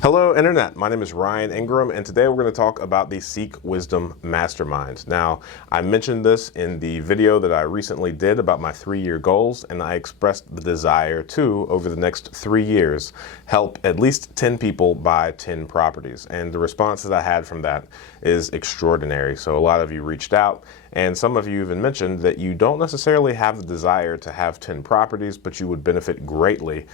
Hello Internet, my name is Ryan Ingram and today we're going to talk about the Seek Wisdom Mastermind. Now, I mentioned this in the video that I recently did about my 3-year goals, and I expressed the desire to, over the next 3 years, help at least 10 people buy 10 properties. And the response that I had from that is extraordinary. So a lot of you reached out, and some of you even mentioned that you don't necessarily have the desire to have 10 properties, but you would benefit greatly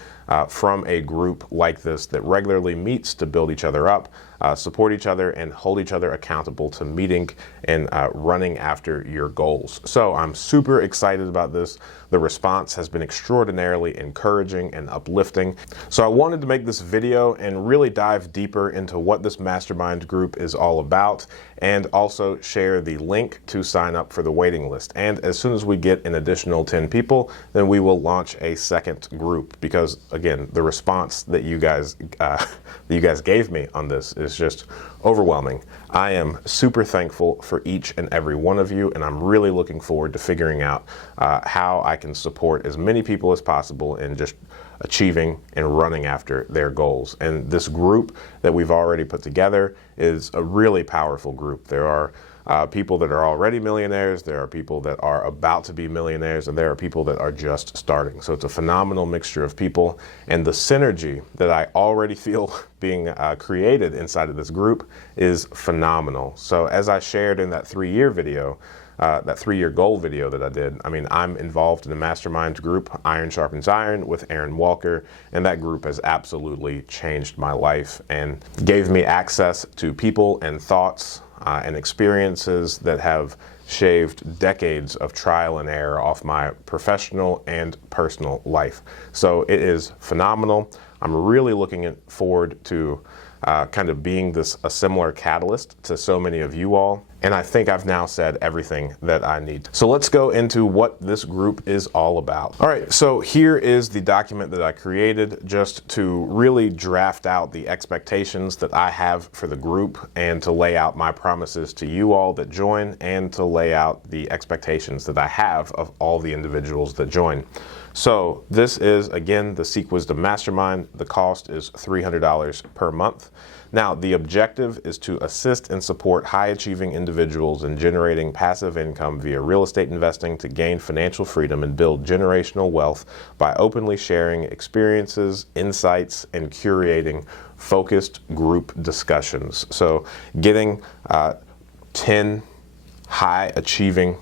from a group like this that regularly meets to build each other up, support each other, and hold each other accountable to meeting and running after your goals. So I'm super excited about this. The response has been extraordinarily encouraging and uplifting. So I wanted to make this video and really dive deeper into what this mastermind group is all about, and also share the link to sign up for the waiting list. And as soon as we get an additional 10 people, then we will launch a second group, because again, the response that you guys gave me on this is just overwhelming. I am super thankful for each and every one of you, and I'm really looking forward to figuring out how I can support as many people as possible in just achieving and running after their goals. And this group that we've already put together is a really powerful group. There are people that are already millionaires, there are people that are about to be millionaires, and there are people that are just starting. So it's a phenomenal mixture of people, and the synergy that I already feel being created inside of this group is phenomenal. So as I shared in that 3-year video, that 3-year goal video that I did, I mean, I'm involved in a mastermind group, Iron Sharpens Iron, with Aaron Walker, and that group has absolutely changed my life and gave me access to people and thoughts and experiences that have shaved decades of trial and error off my professional and personal life. So it is phenomenal. I'm really looking forward to kind of being a similar catalyst to so many of you all. And I think I've now said everything that I need. So let's go into what this group is all about. All right, so here is the document that I created just to really draft out the expectations that I have for the group, and to lay out my promises to you all that join, and to lay out the expectations that I have of all the individuals that join. So this is, again, the Seek Wisdom Mastermind. The cost is $300 per month. Now, the objective is to assist and support high-achieving individuals in generating passive income via real estate investing to gain financial freedom and build generational wealth by openly sharing experiences, insights, and curating focused group discussions. So getting 10 high-achieving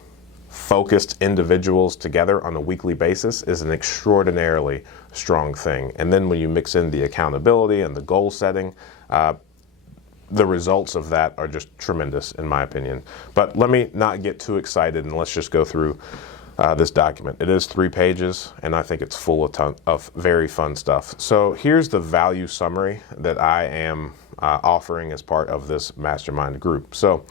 focused individuals together on a weekly basis is an extraordinarily strong thing. And then when you mix in the accountability and the goal setting, the results of that are just tremendous, in my opinion. But let me not get too excited, and let's just go through this document. It is 3 pages, and I think it's full of very fun stuff. So here's the value summary that I am offering as part of this mastermind group. So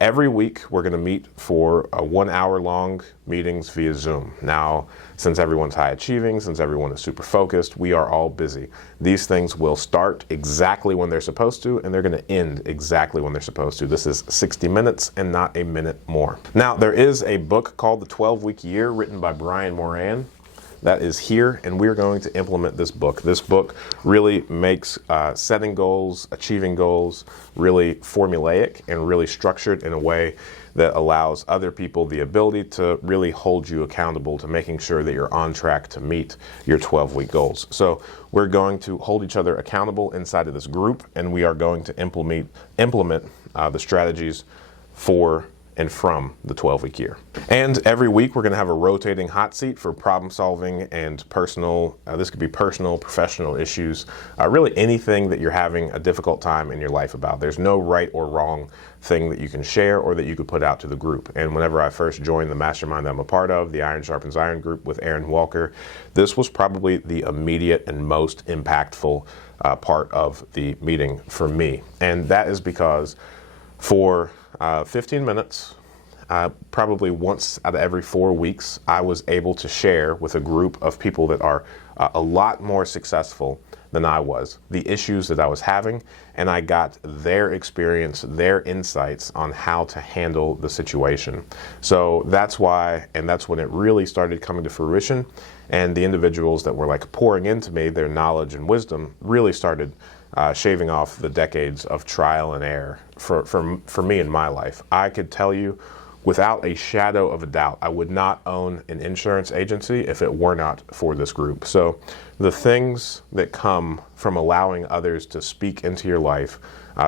every week we're going to meet for 1 hour long meetings via Zoom. Now, since everyone's high achieving, since everyone is super focused, we are all busy. These things will start exactly when they're supposed to, and they're going to end exactly when they're supposed to. This is 60 minutes and not a minute more. Now, there is a book called The 12-Week Year, written by Brian Moran, that is here, and we're going to implement this book. This book really makes setting goals, achieving goals, really formulaic and really structured in a way that allows other people the ability to really hold you accountable to making sure that you're on track to meet your 12-week goals. So we're going to hold each other accountable inside of this group, and we are going to implement the strategies for and from the 12-week year. And every week we're going to have a rotating hot seat for problem solving and personal, this could be personal, professional issues, really anything that you're having a difficult time in your life about. There's no right or wrong thing that you can share or that you could put out to the group. And whenever I first joined the mastermind that I'm a part of, the Iron Sharpens Iron group with Aaron Walker, this was probably the immediate and most impactful part of the meeting for me. And that is because for 15 minutes, probably once out of every 4 weeks, I was able to share with a group of people that are a lot more successful than I was, the issues that I was having, and I got their experience, their insights on how to handle the situation. So that's why, and that's when it really started coming to fruition, and the individuals that were like pouring into me, their knowledge and wisdom really started shaving off the decades of trial and error for me in my life. I could tell you without a shadow of a doubt, I would not own an insurance agency if it were not for this group. So the things that come from allowing others to speak into your life,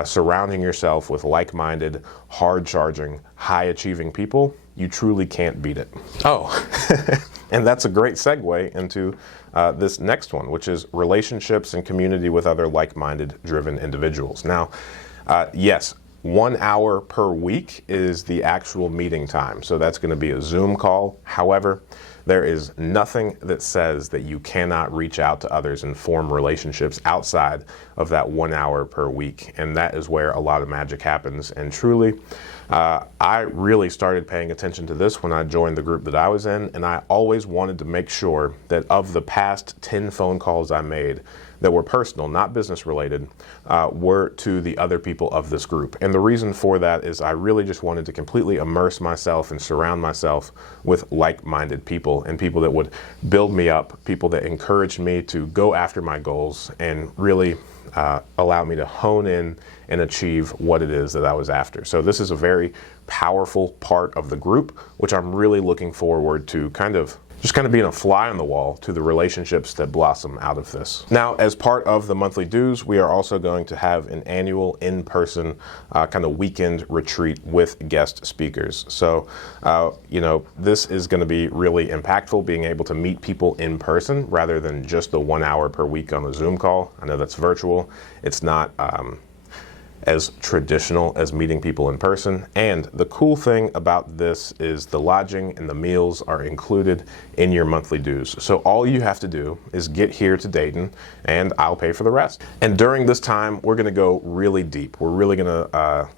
surrounding yourself with like-minded, hard-charging, high-achieving people, you truly can't beat it. Oh, and that's a great segue into this next one, which is relationships and community with other like-minded, driven individuals. Now, yes, 1 hour per week is the actual meeting time. So that's going to be a Zoom call. However, there is nothing that says that you cannot reach out to others and form relationships outside of that 1 hour per week. And that is where a lot of magic happens. And truly, I really started paying attention to this when I joined the group that I was in. And I always wanted to make sure that of the past 10 phone calls I made that were personal, not business related, were to the other people of this group. And the reason for that is I really just wanted to completely immerse myself and surround myself with like-minded people and people that would build me up, people that encouraged me to go after my goals and really allow me to hone in and achieve what it is that I was after. So this is a very powerful part of the group, which I'm really looking forward to kind of being a fly on the wall to the relationships that blossom out of this. Now, as part of the monthly dues, we are also going to have an annual in-person kind of weekend retreat with guest speakers. So, this is going to be really impactful, being able to meet people in person rather than just the 1 hour per week on a Zoom call. I know that's virtual. It's not as traditional as meeting people in person. And the cool thing about this is the lodging and the meals are included in your monthly dues. So all you have to do is get here to Dayton and I'll pay for the rest. And during this time, we're gonna go really deep. We're really gonna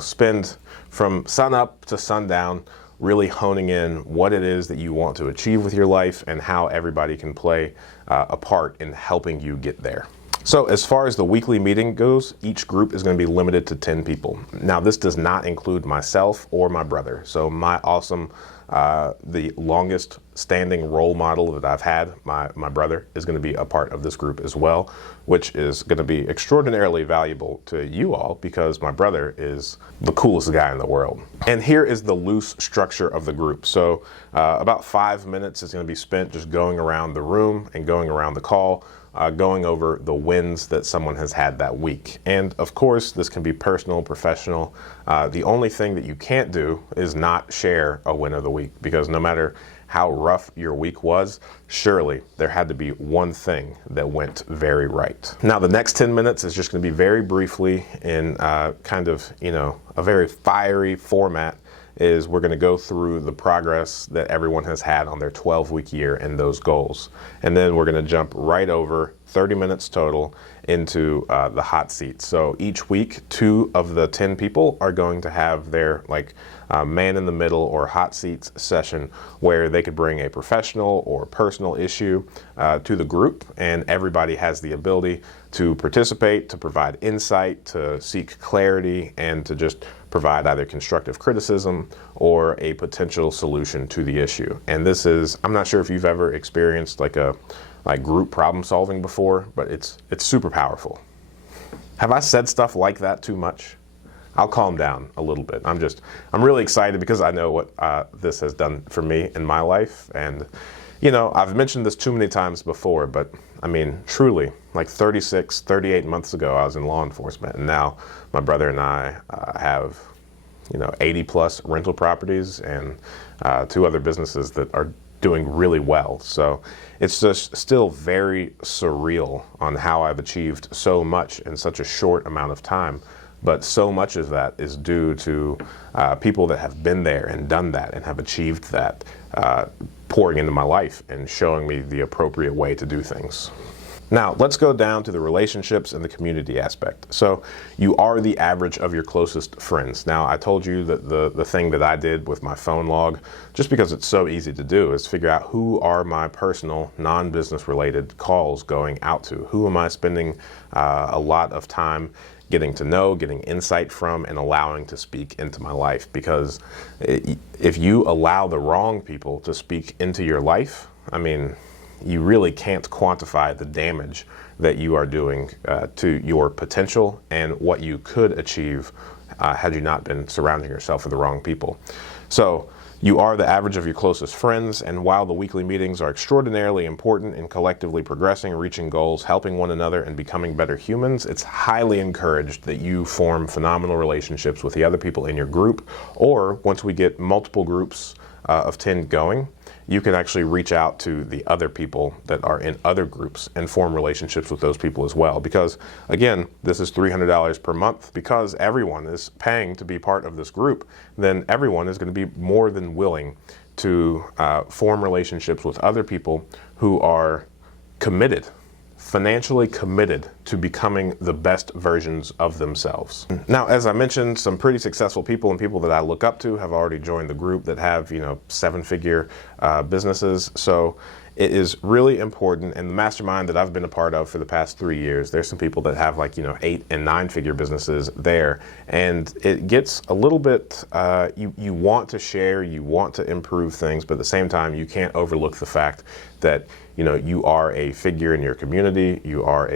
spend from sun up to sundown really honing in what it is that you want to achieve with your life and how everybody can play a part in helping you get there. So as far as the weekly meeting goes, each group is going to be limited to 10 people. Now, this does not include myself or my brother. So my awesome, the longest standing role model that I've had, my brother, is going to be a part of this group as well, which is going to be extraordinarily valuable to you all because my brother is the coolest guy in the world. And here is the loose structure of the group. So about 5 minutes is going to be spent just going around the room and going around the call, going over the wins that someone has had that week. And of course, this can be personal, professional. The only thing that you can't do is not share a win of the week, because no matter how rough your week was, surely there had to be one thing that went very right. Now, the next 10 minutes is just going to be very briefly in a very fiery format. Is we're going to go through the progress that everyone has had on their 12-week year and those goals. And then we're going to jump right over 30 minutes total into the hot seat. So each week, 2 of the 10 people are going to have their man in the middle or hot seats session where they could bring a professional or personal issue to the group, and everybody has the ability to participate, to provide insight, to seek clarity, and to just provide either constructive criticism or a potential solution to the issue. And this is, I'm not sure if you've ever experienced like group problem solving before, but it's super powerful. Have I said stuff like that too much? I'll calm down a little bit. I'm really excited because I know what this has done for me in my life. And, I've mentioned this too many times before, but I mean, truly, like 36, 38 months ago, I was in law enforcement. And now my brother and I have, 80 plus rental properties and 2 other businesses that are doing really well. So it's just still very surreal on how I've achieved so much in such a short amount of time. But so much of that is due to people that have been there and done that and have achieved that, pouring into my life and showing me the appropriate way to do things. Now, let's go down to the relationships and the community aspect. So you are the average of your closest friends. Now, I told you that the thing that I did with my phone log, just because it's so easy to do, is figure out who are my personal, non-business related calls going out to. Who am I spending a lot of time getting to know, getting insight from, and allowing to speak into my life. Because if you allow the wrong people to speak into your life, I mean, you really can't quantify the damage that you are doing to your potential and what you could achieve had you not been surrounding yourself with the wrong people. So you are the average of your closest friends, and while the weekly meetings are extraordinarily important in collectively progressing, reaching goals, helping one another, and becoming better humans, it's highly encouraged that you form phenomenal relationships with the other people in your group, or once we get multiple groups of 10 going, you can actually reach out to the other people that are in other groups and form relationships with those people as well. Because again, this is $300 per month. Because everyone is paying to be part of this group, then everyone is going to be more than willing to form relationships with other people who are committed, financially committed to becoming the best versions of themselves. Now, as I mentioned, some pretty successful people and people that I look up to have already joined the group that have, 7-figure businesses. So it is really important. And the mastermind that I've been a part of for the past 3 years, there's some people that have 8 and 9-figure businesses there. And it gets a little bit, you want to share, you want to improve things, but at the same time, you can't overlook the fact that you are a figure in your community. You are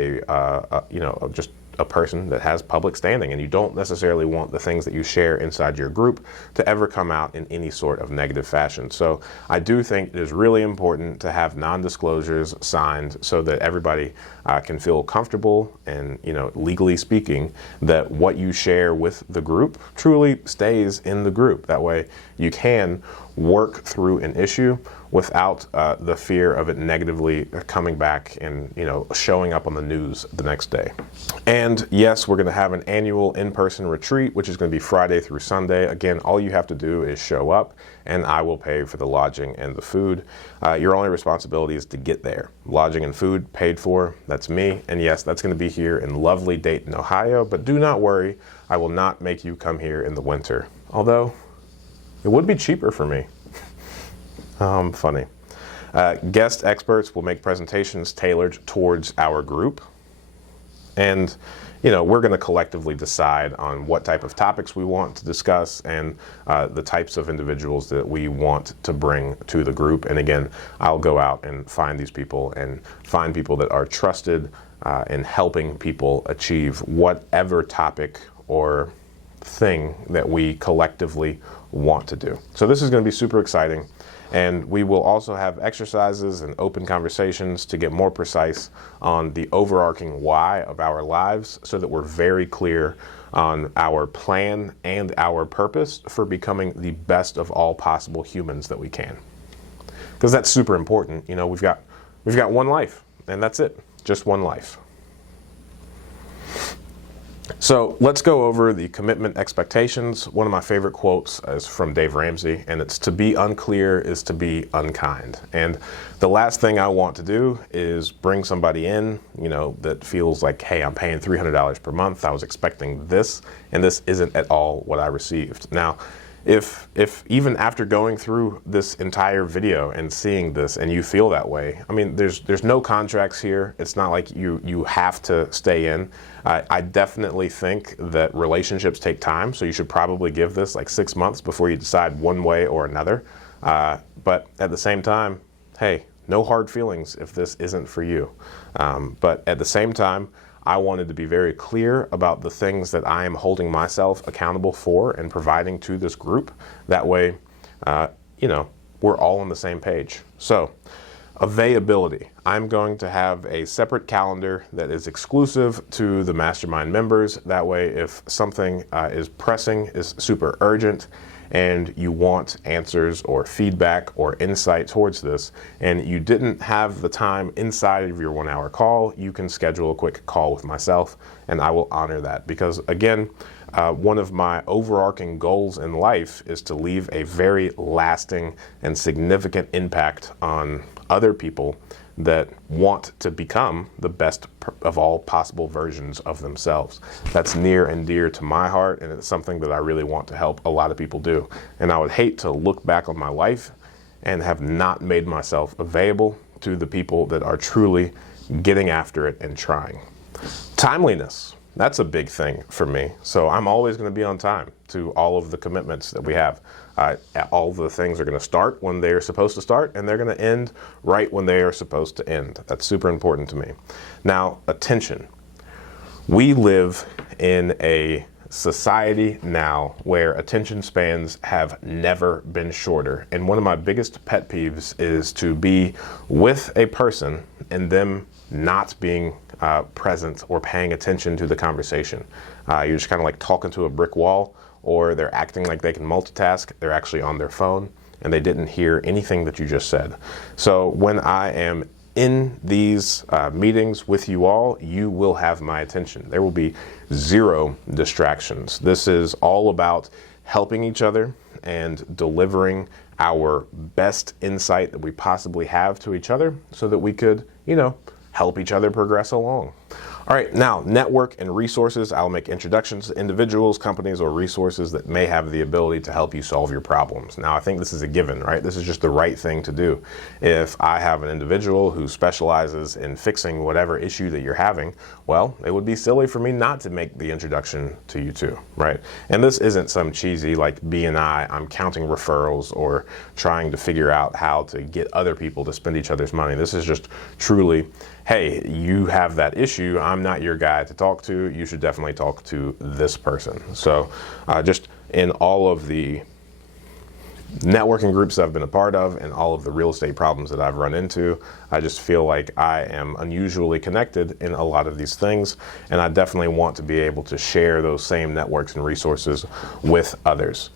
just a person that has public standing, and you don't necessarily want the things that you share inside your group to ever come out in any sort of negative fashion. So I do think it is really important to have non-disclosures signed so that everybody can feel comfortable and, legally speaking, that what you share with the group truly stays in the group. That way you can work through an issue without the fear of it negatively coming back and showing up on the news the next day. And yes, we're going to have an annual in-person retreat, which is going to be Friday through Sunday. Again, all you have to do is show up, and I will pay for the lodging and the food. Your only responsibility is to get there. Lodging and food paid for, that's me. And yes, that's going to be here in lovely Dayton, Ohio. But do not worry, I will not make you come here in the winter. Although it would be cheaper for me. Funny. Guest experts will make presentations tailored towards our group. And, we're going to collectively decide on what type of topics we want to discuss and the types of individuals that we want to bring to the group. And again, I'll go out and find these people and find people that are trusted in helping people achieve whatever topic or thing that we collectively want to do. So this is going to be super exciting. And we will also have exercises and open conversations to get more precise on the overarching why of our lives so that we're very clear on our plan and our purpose for becoming the best of all possible humans that we can. Because that's super important. We've got one life, and that's it. Just one life. So let's go over the commitment expectations. One of my favorite quotes is from Dave Ramsey, and it's, "To be unclear is to be unkind." And the last thing I want to do is bring somebody in, that feels like, hey, I'm paying $300 per month. I was expecting this, and this isn't at all what I received. Now, if even after going through this entire video and seeing this and you feel that way, there's no contracts here. It's not like you have to stay in. I definitely think that relationships take time, so you should probably give this 6 months before you decide one way or another. But at the same time, hey, no hard feelings if this isn't for you. But at the same time, I wanted to be very clear about the things that I am holding myself accountable for and providing to this group. That way, we're all on the same page. So, availability. I'm going to have a separate calendar that is exclusive to the mastermind members. That way, if something is pressing, is super urgent, and you want answers or feedback or insight towards this, and you didn't have the time inside of your 1-hour call, you can schedule a quick call with myself, and I will honor that. Because again, one of my overarching goals in life is to leave a very lasting and significant impact on other people that want to become the best of all possible versions of themselves. That's near and dear to my heart, and it's something that I really want to help a lot of people do. And I would hate to look back on my life and have not made myself available to the people that are truly getting after it and trying. Timeliness. That's a big thing for me. So I'm always going to be on time to all of the commitments that we have. All of the things are going to start when they're supposed to start, and they're going to end right when they are supposed to end. That's super important to me. Now, attention. We live in a society now where attention spans have never been shorter. And one of my biggest pet peeves is to be with a person and them not being present or paying attention to the conversation. You're just kind of like talking to a brick wall, or they're acting like they can multitask. They're actually on their phone and they didn't hear anything that you just said. So when I am in these meetings with you all, you will have my attention. There will be zero distractions. This is all about helping each other and delivering our best insight that we possibly have to each other so that we could, help each other progress along. All right, now network and resources. I'll make introductions to individuals, companies, or resources that may have the ability to help you solve your problems. Now, I think this is a given, right? This is just the right thing to do. If I have an individual who specializes in fixing whatever issue that you're having, well, it would be silly for me not to make the introduction to you too, right? And this isn't some cheesy like B&I, I'm counting referrals or trying to figure out how to get other people to spend each other's money. This is just truly, hey, you have that issue. I'm not your guy to talk to. You should definitely talk to this person. So just in all of the networking groups I've been a part of and all of the real estate problems that I've run into, I just feel like I am unusually connected in a lot of these things. And I definitely want to be able to share those same networks and resources with others.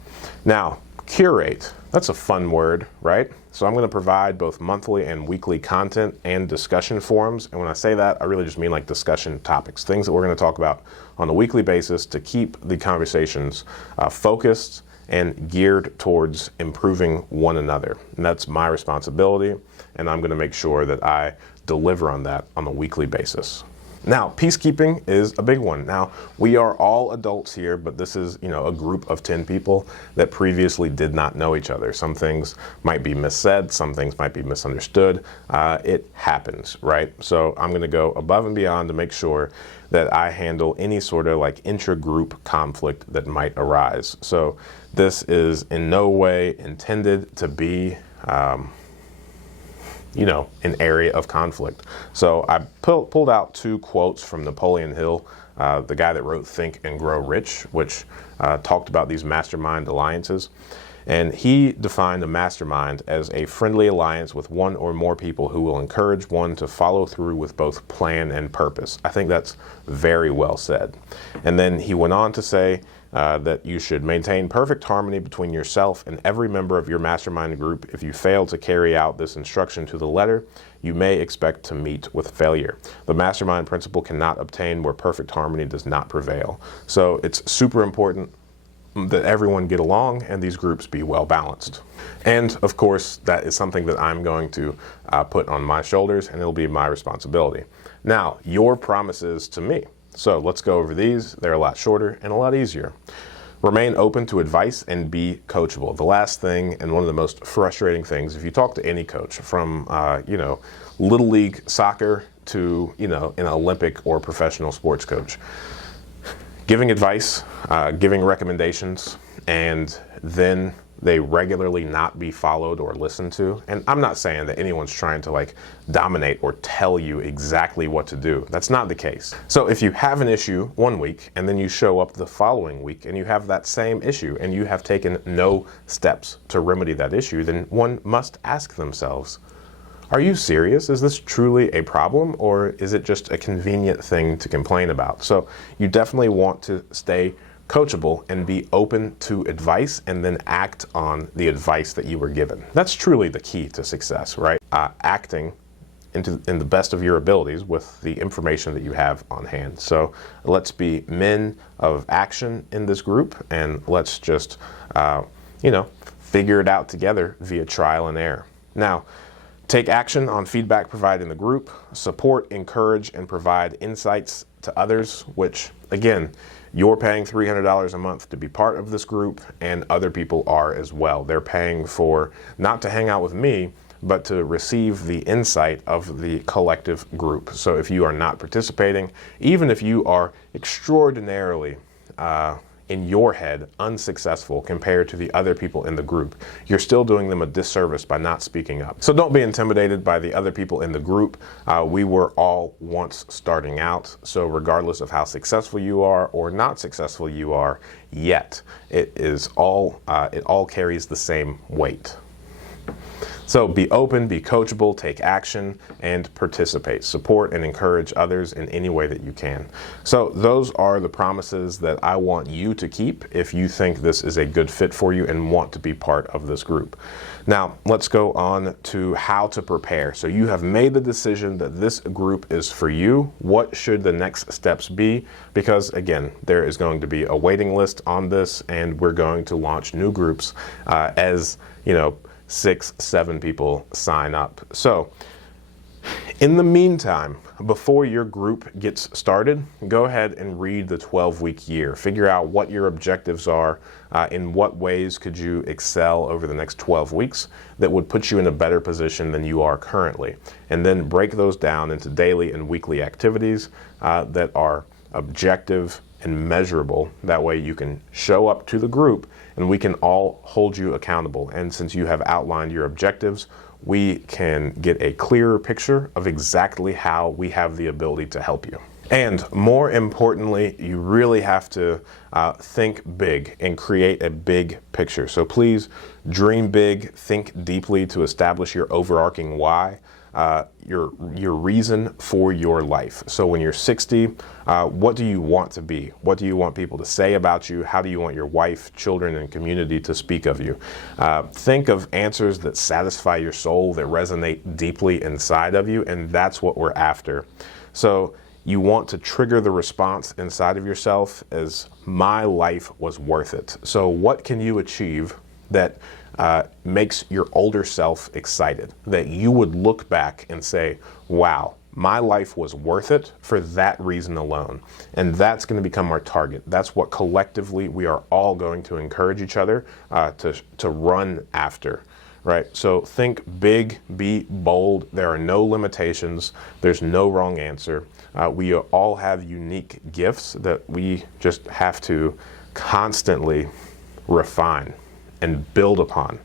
Now, curate. That's a fun word, right? So I'm going to provide both monthly and weekly content and discussion forums. And when I say that, I really just mean like discussion topics, things that we're going to talk about on a weekly basis to keep the conversations focused and geared towards improving one another. And that's my responsibility. And I'm going to make sure that I deliver on that on a weekly basis. Now, peacekeeping is a big one. Now, we are all adults here, but this is, a group of 10 people that previously did not know each other. Some things might be missaid, some things might be misunderstood. It happens, right? So I'm going to go above and beyond to make sure that I handle any sort of like intra-group conflict that might arise. So this is in no way intended to be an area of conflict. So I pulled out two quotes from Napoleon Hill, the guy that wrote Think and Grow Rich, which talked about these mastermind alliances. And he defined a mastermind as a friendly alliance with one or more people who will encourage one to follow through with both plan and purpose. I think that's very well said. And then he went on to say that you should maintain perfect harmony between yourself and every member of your mastermind group. If you fail to carry out this instruction to the letter, you may expect to meet with failure. The mastermind principle cannot obtain where perfect harmony does not prevail. So it's super important that everyone get along and these groups be well balanced. And of course, that is something that I'm going to put on my shoulders, and it'll be my responsibility. Now, your promises to me. So let's go over these. They're a lot shorter and a lot easier. Remain open to advice and be coachable. The last thing, and one of the most frustrating things, if you talk to any coach from, little league soccer to, an Olympic or professional sports coach, giving advice, giving recommendations, and then they regularly not be followed or listened to. And I'm not saying that anyone's trying to dominate or tell you exactly what to do. That's not the case. So if you have an issue one week and then you show up the following week and you have that same issue and you have taken no steps to remedy that issue, then one must ask themselves, are you serious? Is this truly a problem, or is it just a convenient thing to complain about? So you definitely want to stay coachable and be open to advice and then act on the advice that you were given. That's truly the key to success, right? Acting in the best of your abilities with the information that you have on hand. So let's be men of action in this group, and let's just, figure it out together via trial and error. Now, take action on feedback provided in the group, support, encourage, and provide insights to others, which, again, you're paying $300 a month to be part of this group, and other people are as well. They're paying for not to hang out with me, but to receive the insight of the collective group. So if you are not participating, even if you are extraordinarily in your head unsuccessful compared to the other people in the group, you're still doing them a disservice by not speaking up. So don't be intimidated by the other people in the group. We were all once starting out, so regardless of how successful you are or not successful you are yet, it all carries the same weight. So be open, be coachable, take action, and participate. Support and encourage others in any way that you can. So those are the promises that I want you to keep if you think this is a good fit for you and want to be part of this group. Now, let's go on to how to prepare. So you have made the decision that this group is for you. What should the next steps be? Because again, there is going to be a waiting list on this, and we're going to launch new groups as 6, 7 people sign up. So in the meantime, before your group gets started, go ahead and read the 12-week year. Figure out what your objectives are. In what ways could you excel over the next 12 weeks that would put you in a better position than you are currently. And then break those down into daily and weekly activities that are objective and measurable. That way you can show up to the group and we can all hold you accountable. And since you have outlined your objectives, we can get a clearer picture of exactly how we have the ability to help you. And more importantly, you really have to think big and create a big picture. So please dream big, think deeply to establish your overarching why. Your reason for your life. So when you're 60, what do you want to be? What do you want people to say about you? How do you want your wife, children, and community to speak of you? Think of answers that satisfy your soul, that resonate deeply inside of you, and that's what we're after. So you want to trigger the response inside of yourself as my life was worth it. So what can you achieve that makes your older self excited, that you would look back and say, wow, my life was worth it for that reason alone? And that's going to become our target. That's what collectively we are all going to encourage each other to run after, right? So think big, be bold. There are no limitations. There's no wrong answer. We all have unique gifts that we just have to constantly refine and build upon.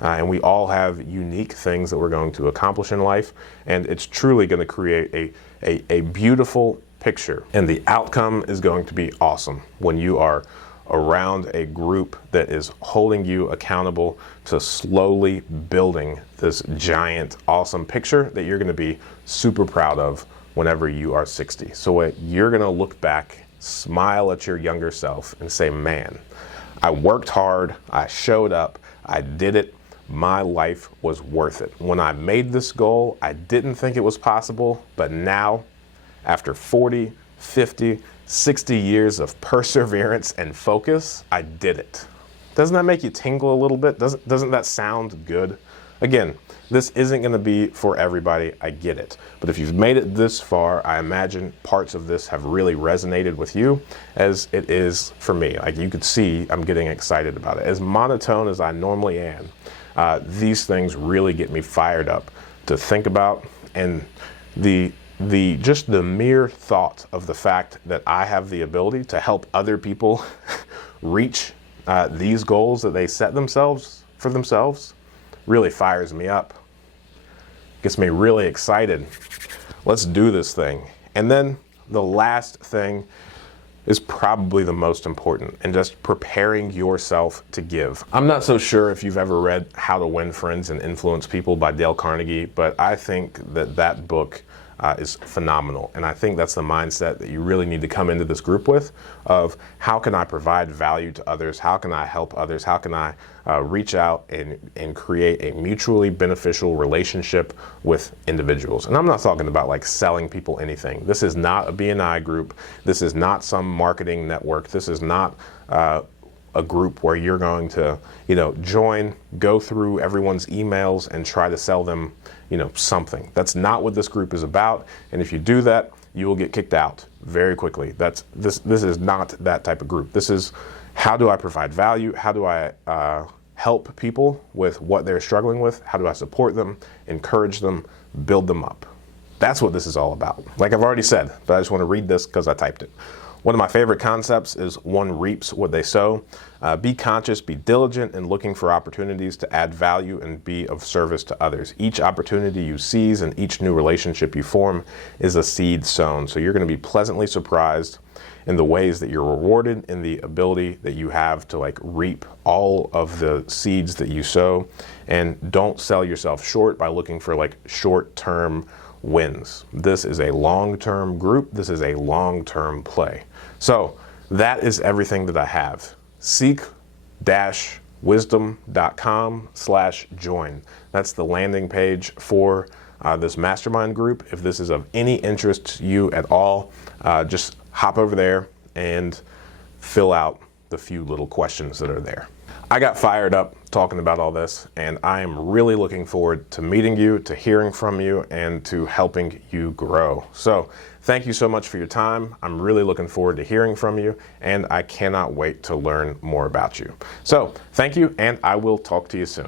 And we all have unique things that we're going to accomplish in life, and it's truly going to create a beautiful picture. And the outcome is going to be awesome when you are around a group that is holding you accountable to slowly building this giant, awesome picture that you're going to be super proud of whenever you are 60. So you're going to look back, smile at your younger self, and say, man, I worked hard, I showed up, I did it, my life was worth it. When I made this goal, I didn't think it was possible, but now, after 40, 50, 60 years of perseverance and focus, I did it. Doesn't that make you tingle a little bit? Doesn't that sound good? Again, this isn't going to be for everybody, I get it. But if you've made it this far, I imagine parts of this have really resonated with you as it is for me. Like you could see, I'm getting excited about it. As monotone as I normally am, these things really get me fired up to think about. And just the mere thought of the fact that I have the ability to help other people reach these goals that they set for themselves really fires me up. Gets me really excited. Let's do this thing. And then the last thing is probably the most important, and just preparing yourself to give. I'm not so sure if you've ever read How to Win Friends and Influence People by Dale Carnegie, but I think that book is phenomenal. And I think that's the mindset that you really need to come into this group with, of how can I provide value to others? How can I help others? How can I reach out and create a mutually beneficial relationship with individuals? And I'm not talking about like selling people anything. This is not a BNI group. This is not some marketing network. This is not a group where you're going to, join, go through everyone's emails and try to sell them, something. That's not what this group is about. And if you do that, you will get kicked out very quickly. This is not that type of group. This is, how do I provide value? How do I help people with what they're struggling with? How do I support them, encourage them, build them up? That's what this is all about. Like I've already said, but I just want to read this because I typed it. One of my favorite concepts is one reaps what they sow. Be conscious, be diligent in looking for opportunities to add value and be of service to others. Each opportunity you seize and each new relationship you form is a seed sown. So you're going to be pleasantly surprised in the ways that you're rewarded, in the ability that you have to like reap all of the seeds that you sow. And don't sell yourself short by looking for like short-term wins. This is a long-term group. This is a long-term play. So that is everything that I have. seek-wisdom.com/join. That's the landing page for this mastermind group. If this is of any interest to you at all, just hop over there and fill out the few little questions that are there. I got fired up talking about all this, and I am really looking forward to meeting you, to hearing from you, and to helping you grow. So thank you so much for your time. I'm really looking forward to hearing from you, and I cannot wait to learn more about you. So thank you, and I will talk to you soon.